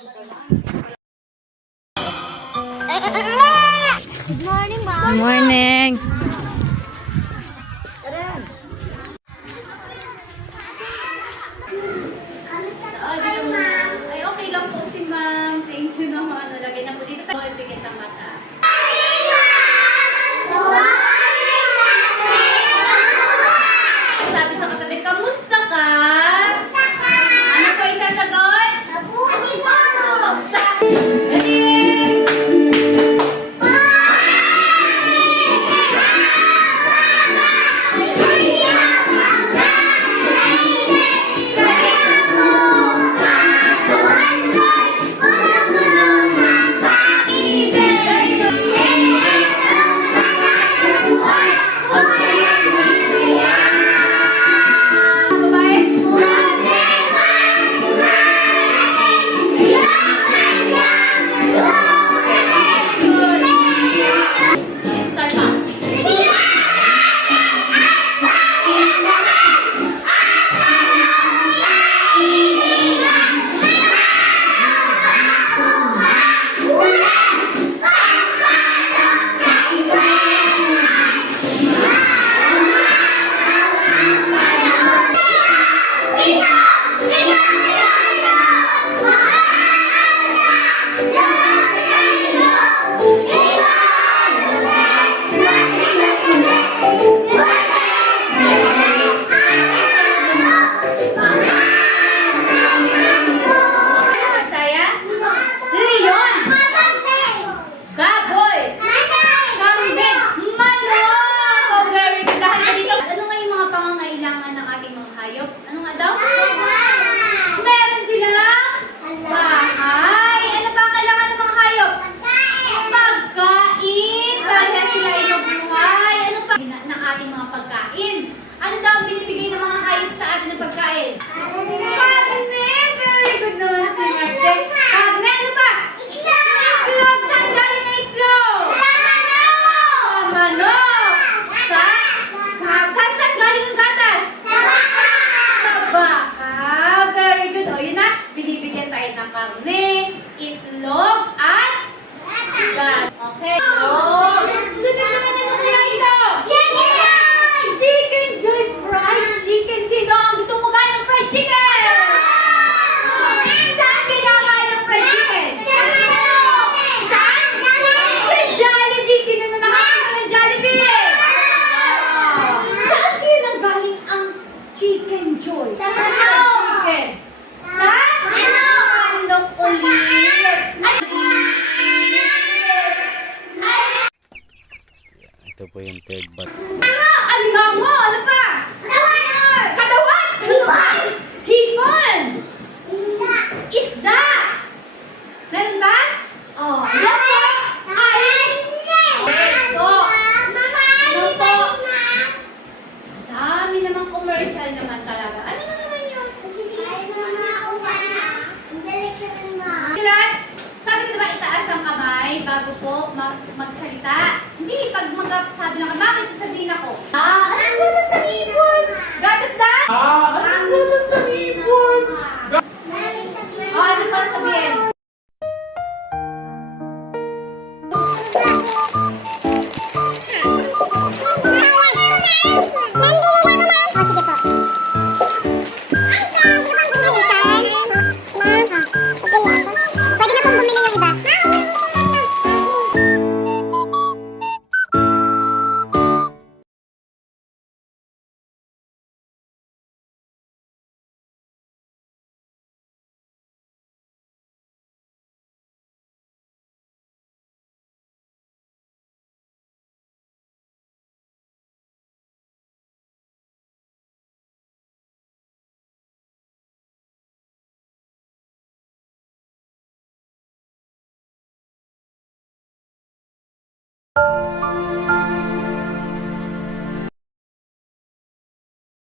Good morning, Mom. Good morning. Ay, okay lang po si Ma'am. Thank you naman. Lagay na po dito tayo ipikit ang mata. Sabi sa katabi, kamusta ka? Ano po isasagot? Kamusta? Ready? Start pa. Saya? Leon! Baboy! Kambing! Manok! Oh, very good. Lahat ka dito. Ano nga yung mga pangangailangan ng ating mga hayop? Ano nga daw? Meron silang bahay. Ano pa ang kailangan ng mga hayop? Pagkain. Para sila ay mabuhay. Ano pa ng ating mga pagkain? Ano daw ang binibigay ng mga hayop sa atin ng pagkain? Karne! Very good naman si Marte. Karne, ano pa? Itlog! Saan galing na itlog? Sa manok! Sa gatas! Saan galing ang gatas? Sa baka! Very good. O, yun na. Binibigyan tayo ng karne, itlog, at gatas. Okay. Itlog. Sunod naman na kaya ito. Chicken Joy fried chicken. Sino ang gusto kumain ng fried chicken? Saan kinakain ng fried chicken? Saan? Sa Jollibee. Sino na nakakain ng Jollibee? Saan kayo nanggaling ang Chicken Joy? Sa manok. Chicken. Sa manok ulit. Ito po yung third bat. Alimango! Ano pa? Kadawat! Hipon! Isda! Meron ba? Oh, yan po! Ay! Yes po! Ano po? Dami namang commercial naman talaga. Ano na naman yun? Ilan? Sabi ko diba itaas ang kamay bago po magsalita? Hindi, pag magsabi lang ka, bakit sasabihin ako? Ang gulos ng ibon! Gatas na? Ang gulos ng ibon! Ano pa sabihin? Pwede na pong bumili yung iba.